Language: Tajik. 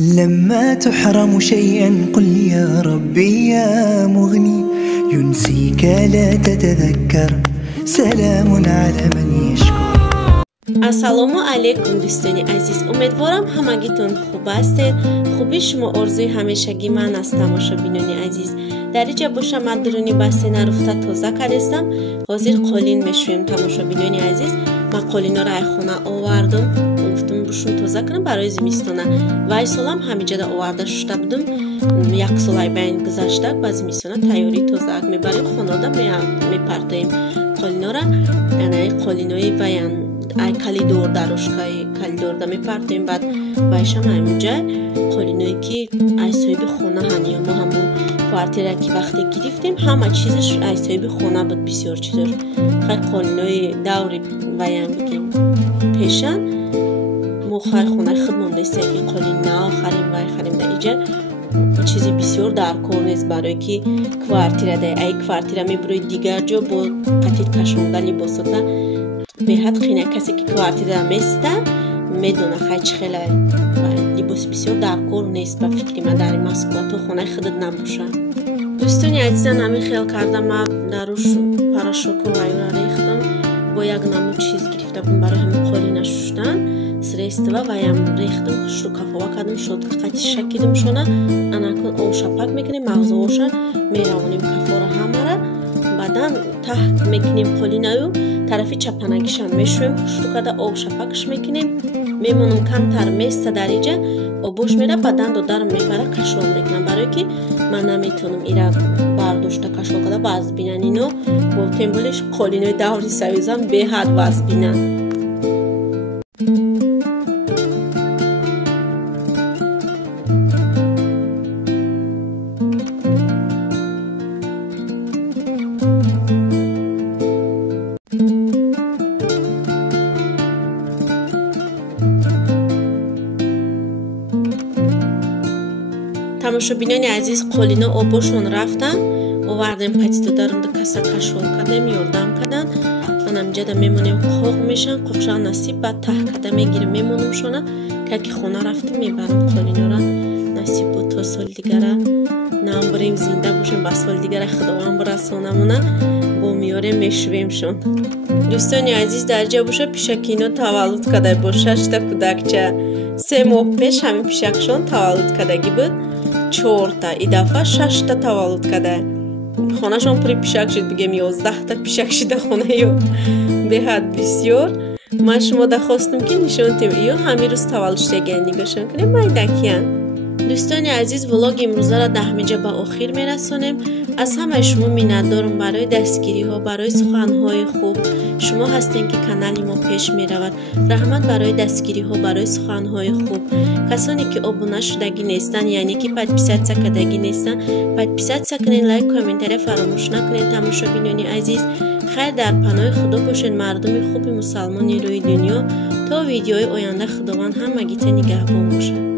لما تحرم شيئا قل يا ربي يا مغني ينسيك لا تتذكر سلام على من يشكر. ассалому алейкум дӯстони азиз, умедворам ҳамагитон хуб ҳастед. хуби шумо орзуи ҳамешагӣ ман аст. тамошобинони азиз, дар иҷа боша ман дуруни басте наруфта тоза кардестам. ҳозир қолин мешӯем. тамошобинони азиз, ман қолинора ай хона овардам, гуфтам бушум тоза кунам барои зимистона. вай солам ҳамиҷада оварда шушта будам. як сол ай байн гузашта, ба зимистона тайёри тозаак мебарем, хонода мепартоем қолинора. яъне қолинои ваян ай калидор дарошкаи калидорда мепартоем. баъд вайшам аймуҷа қолиное ки ай соҳиби хона ҳан ё мо ҳамун квартира ки вақте гирифтем ҳама чизаш ай соҳиби хона буд. бисёр чизор хай қолинои даври ваян бигем пешан мо хай хонаи худмон нестем ки қолин нав харем вай харем дар иҷа чизи бисёр дар кор нест барое ки квартира дай ай квартира мебурои дигар ҷо бо қатид кашонда либосота беҳад қина. касе ки квартира места медона хай чӣ хела либоси бисёр дар кор нест. ба фикри ман дар москва то хонаи худат набоша. дӯстони азизам, ҳамин хел кардам ман даруш порошоку вайора рехтам. бо як намуд чиз гирифта будам барои ҳамин қолина шуштан средства ваям рехтам, хушру кафова кардам, шодка қатиша кидам шона анакун овшапак мекунем, мағзовоша меравонем кафора ҳамара. баъдан таҳ мекунем қолинаю тарафи чапанагишам мешӯем, хушру карда овшапакш мекунем, мемонам камтар места дар иҷа обош мера, баъдан додарам мебара кашол мекунам, барое ки ман наметавонам ира бардошта кашол карда вазн бинан. ино бо темболиш қолинои даври союзам беҳад вазн бинан. тамошобинони азиз, қолино обошон рафтан овардем қатидодарам да каса кашол кардем, ёрдам кардан. ман амҷада мемонем қоқ мешан, қоқша насиб ба таҳ карда мегирем, мемонам шона ки хона рафтам мебарам қолинора. насиб буд то соли дигара нам бурем зинда бошем, ба соли дигара худованд бирасонамона бо миёрем мешӯем шон. дӯстони азиз, дар ҷа боша пишакино таваллуд карда боша шта кӯдакча 3 моҳ пеш ҳамин пишакшон таваллуд кардагӣ буд. 4 та идафа 6 та таваллуд карда. хонашон пури пишак шуд, бигем 11 та пишак шуда хонаё беҳад бисёр. ман шумо дахостам ки нишон тем ё ҳамин рӯз таваллуд шудагиан нигоҳшон кунем майдакиян. дӯстони азиз, влоги имрӯзаро даҳмиҷа ба охир мерасонем. аз ҳамаи шумо миннатдорам барои дастгириҳо, барои суханҳои хуб. шумо ҳастем ки канали мо пеш меравад. раҳмат барои дастгириҳо, барои суханҳои хуб. касоне ки обуна шудагӣ нестанд, яъне ки подписатсия кардагӣ нестанд, подписатсия кунед, лайк комментария фаромӯш накунед. тамошобинони азиз, хайр дар паноҳи худо бошед, мардуми хуби мусалмони рӯи дунё. то видеои оянда худованд ҳамагита нигаҳбон бошад.